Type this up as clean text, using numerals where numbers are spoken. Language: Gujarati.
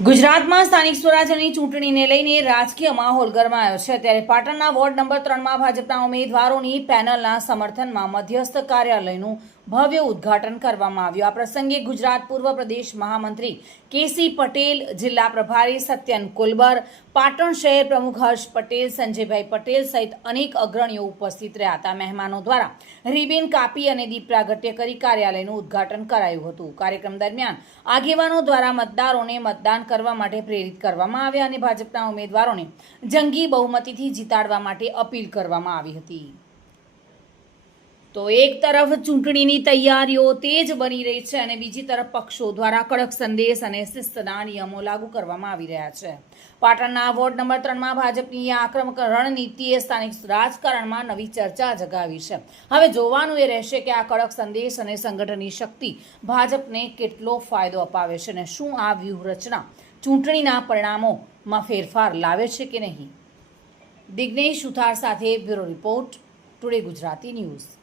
ગુજરાતમાં સ્થાનિક સ્વરાજ્યની ચૂંટણીને લઈને રાજકીય માહોલ ગરમાયો છે। ત્યારે પાટણના વોર્ડ નંબર 3માં ભાજપના ઉમેદવારોની પેનલના સમર્થનમાં મધ્યસ્થ કાર્યાલયનું ભવ્ય ઉદ્ઘાટન કરવામાં આવ્યું। આ પ્રસંગે ગુજરાત પૂર્વ પ્રદેશ મહામંત્રી કેસી પટેલ, જિલ્લા પ્રભારી સત્યન કુલબર, પાટણ શહેર પ્રમુખ હર્ષ પટેલ, સંજયભાઈ પટેલ સહિત અનેક અગ્રણીઓ ઉપસ્થિત રહ્યા હતા। મહેમાનો દ્વારા રિબિન કાપી અને દીપ પ્રાગટ્ય કરી કાર્યાલયનું ઉદ્ઘાટન કરાયું હતું। કાર્યક્રમ દરમિયાન આગેવાનો દ્વારા મતદારોને મતદાન કરવા માટે પ્રેરિત કરવામાં આવ્યા અને ભાજપના ઉમેદવારોને જંગી બહુમતીથી જીતાડવા માટે અપીલ કરવામાં આવી હતી। તો એક તરફ ચૂંટણીની તૈયારીઓ તેજ બની રહી છે અને બીજી તરફ પક્ષો દ્વારા કડક સંદેશ અને શિસ્તના નિયમો લાગુ કરવામાં આવી રહ્યા છે। પાટણના વોર્ડ નંબર 3માં ભાજપની આક્રમક રણનીતિએ સ્થાનિક રાજકારણમાં નવી ચર્ચા જગાવી છે। હવે જોવાનું એ રહેશે કે આ કડક સંદેશ અને સંગઠનની શક્તિ ભાજપને કેટલો ફાયદો અપાવે છે અને શું આ વ્યૂહરચના ચૂંટણીના પરિણામોમાં ફેરફાર લાવે છે કે નહીં। દિગ્નેશ સુથાર સાથે bureau report, today Gujarati news.